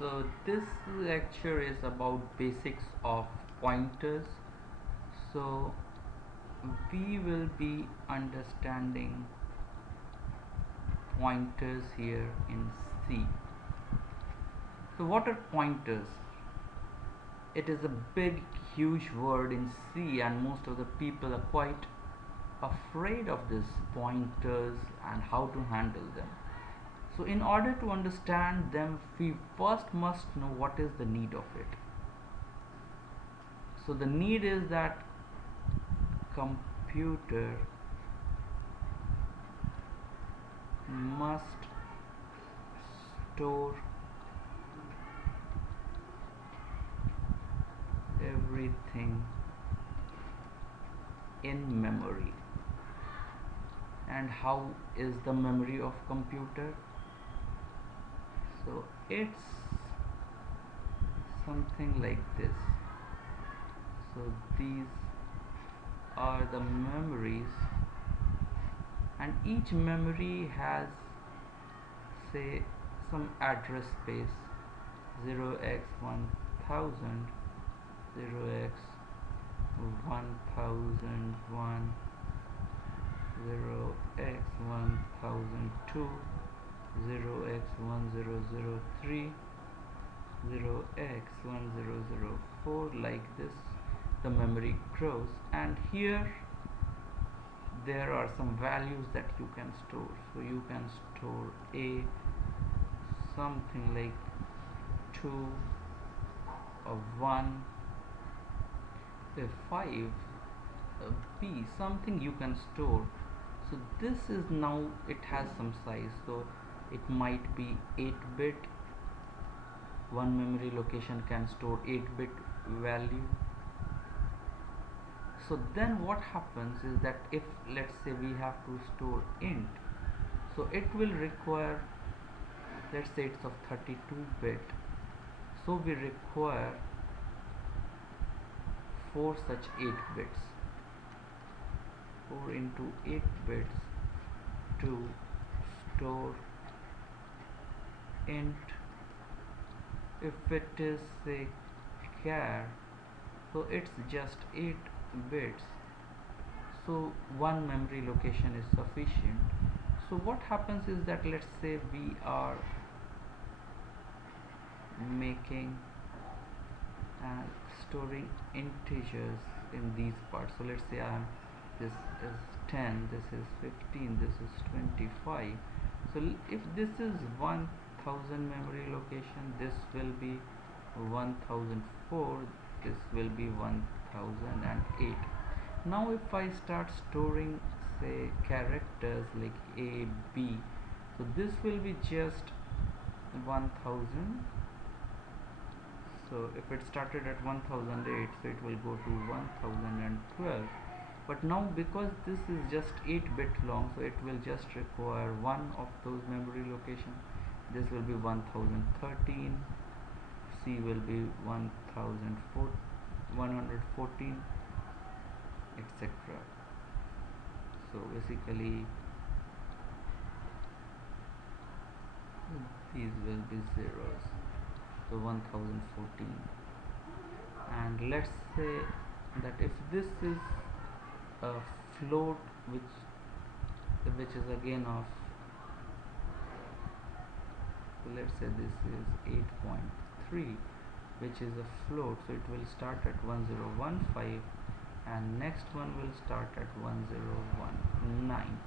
So this lecture is about basics of pointers. So we will be understanding pointers here in C. So what are pointers? It is a big huge word in C, and most of the people are quite afraid of these pointers and how to handle them. So in order to understand them, we first must know what is the need of it. So the need is that computer must store everything in memory. And how is the memory of computer? So it's something like this. So these are the memories, and each memory has, say, some address space: 0x1000, 0x1001, 0x1002, 0x1003, 0x1004, like this the memory grows. And here there are some values that you can store. So you can store a something like 2, a 1, a 5, a b, something you can store. So this is now, it has some size, so it might be 8-bit. One memory location can store 8-bit value. So then what happens is that if, let's say, we have to store int, so it will require, let's say it's of 32-bit, so we require 4 such 8 bits, 4 into 8 bits to store int. If it is, say, char, so it's just 8 bits, so one memory location is sufficient. So what happens is that, let's say we are making and storing integers in these parts. So let's say this is 10, this is 15, this is 25. So if this is 1000 memory location, this will be 1004, this will be 1008. Now if I start storing, say, characters like A, B, so this will be just 1000. So if it started at 1008, so it will go to 1012. But now because this is just 8-bit long, so it will just require one of those memory locations. This will be 1013, C will be 114, etc. So basically these will be zeros. So 1014. And let's say that if this is a float, which is again of, let's say this is 8.3, which is a float, so it will start at 1015 and next one will start at 1019.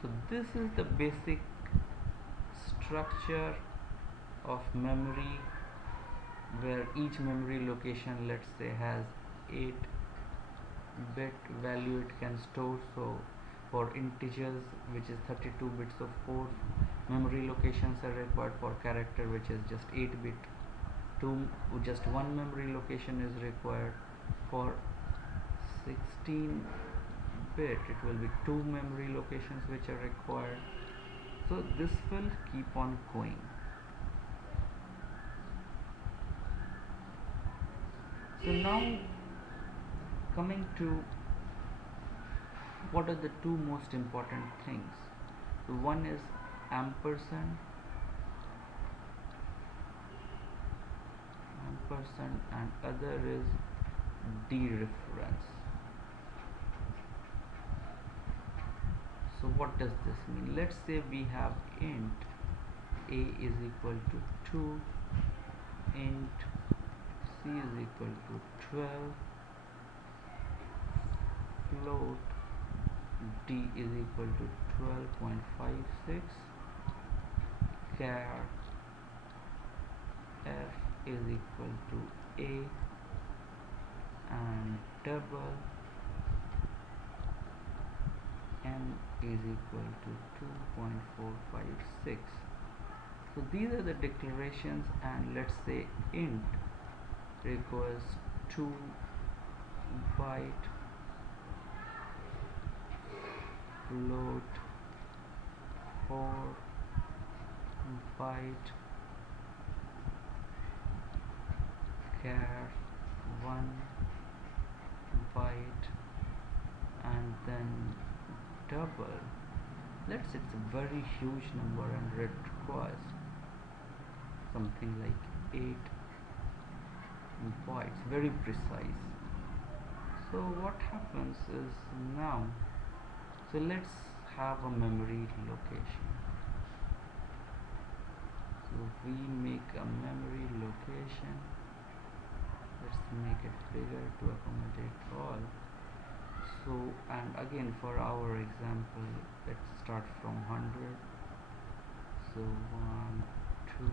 So this is the basic structure of memory, where each memory location, let's say, has 8-bit value it can store. So for integers, which is 32 bits, so 4 memory locations are required. For character, which is just 8-bit, just one memory location is required. For 16-bit, it will be 2 memory locations which are required. So this will keep on going. So now coming to what are the two most important things. So one is ampersand ampersand and other is dereference. So what does this mean? Let's say we have int a is equal to 2, int c is equal to 12, float d is equal to 12.56, char f is equal to a, and double n is equal to 2.456. So these are the declarations, and let's say int requires 2 byte, float 4 byte, char 1 byte, and then double. Let's say it's a very huge number and it requires something like 8 bytes, very precise. So what happens is now, so let's have a memory location. So we make a memory location. Let's make it bigger to accommodate all. So, and again for our example, let's start from 100. So 1, 2,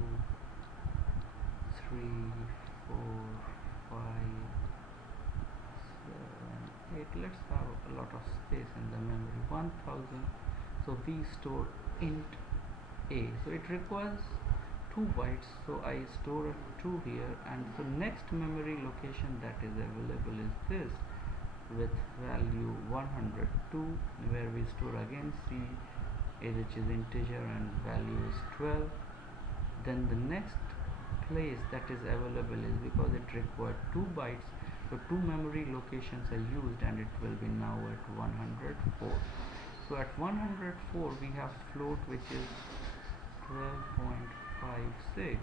3, 4, 5, 7, 8. Let's have a lot of space in the memory. 1000. So we store int a. So it requires 2 bytes. So I store 2 here, and so next memory location that is available is this, with value 102, where we store again c, which is integer, and value is 12. Then the next place that is available is, because it required 2 bytes, so 2 memory locations are used, and it will be now at 104. So at 104 we have float, which is 12.56,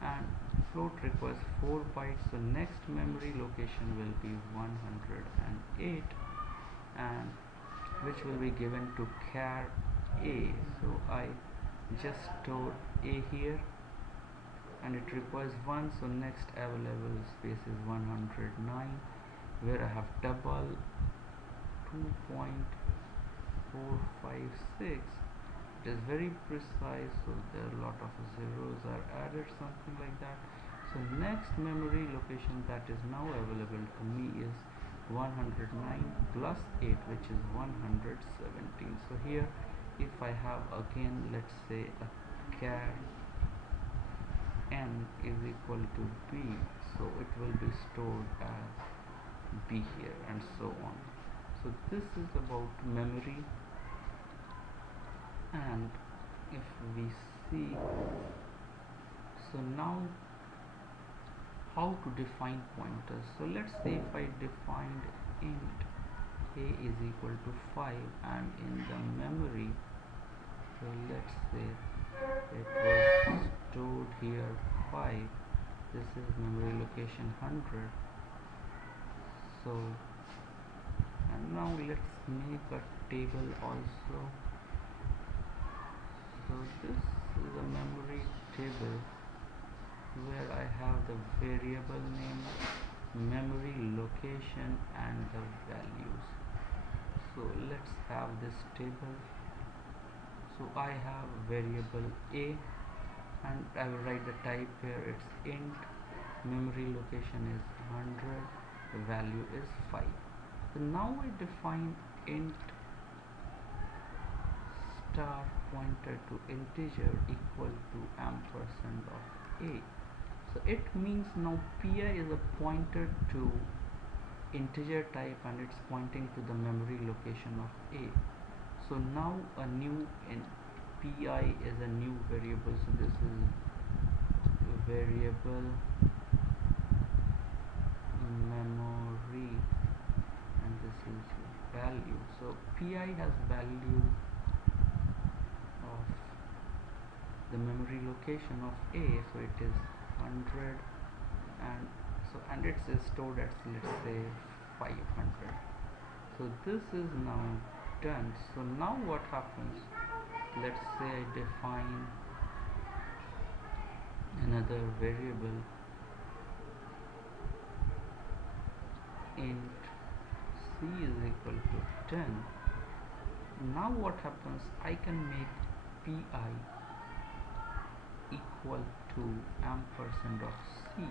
and float requires 4 bytes, so next memory location will be 108, and which will be given to char a. So I just store a here, and it requires 1, so next available space is 109, where I have double 2.456. It is very precise, so there are a lot of zeros are added, something like that. So next memory location that is now available to me is 109 plus 8, which is 117. So here if I have again, let's say a char n is equal to b, so it will be stored as b here, and so on. So this is about memory. And if we see, so now how to define pointers. So let's say if I defined int a is equal to 5, and in the memory, so let's say it was stored here 5, this is memory location 100. So, and now let's make a table also. So this is a memory table where I have the variable name, memory location, and the values. So let's have this table. So I have variable a, and I will write the type here, it's int, memory location is 100, the value is 5. So now I define int star pointer to integer equal to ampersand of a. So it means now pi is a pointer to integer type, and it's pointing to the memory location of a. So now a new pi is a new variable, so this is variable memory, and this is value. So pi has value of the memory location of a, so it is 100, and and it's stored at, let's say, 500. So this is now done. So now what happens, let's say I define another variable int c is equal to 10. Now what happens, I can make pi equal to ampersand of c.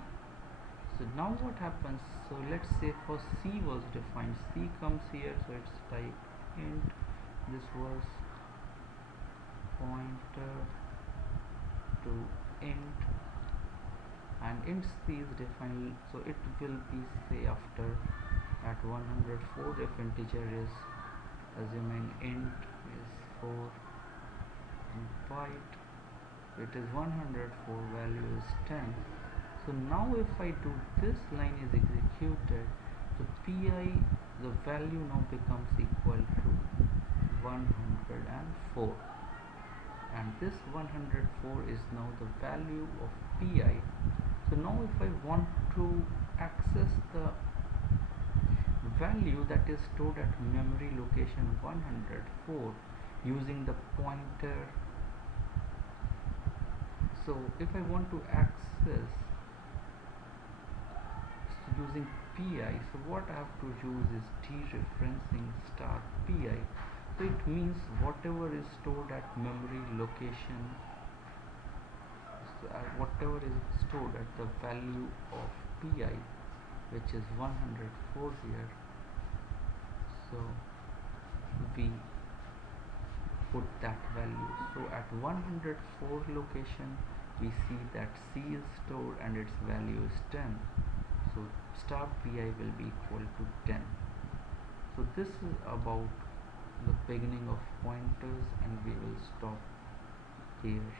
So now what happens, so let's say for c was defined, c comes here, so it's type int, this was pointer to int, and int c is defined, so it will be, say, after at 104, if integer is, assuming int is 4 and byte, it is 104, value is 10. So now if I do, this line is executed, so pi, the value now becomes equal to 104, and this 104 is now the value of pi. So now if I want to access the value that is stored at memory location 104 using the pointer, so if I want to access using pi, so what I have to use is dereferencing star pi. So it means whatever is stored at memory location, so whatever is stored at the value of pi, which is 104 here, so we put that value. So at 104 location we see that c is stored and its value is 10, so star pi will be equal to 10. So this is about the beginning of pointers, and we will stop here.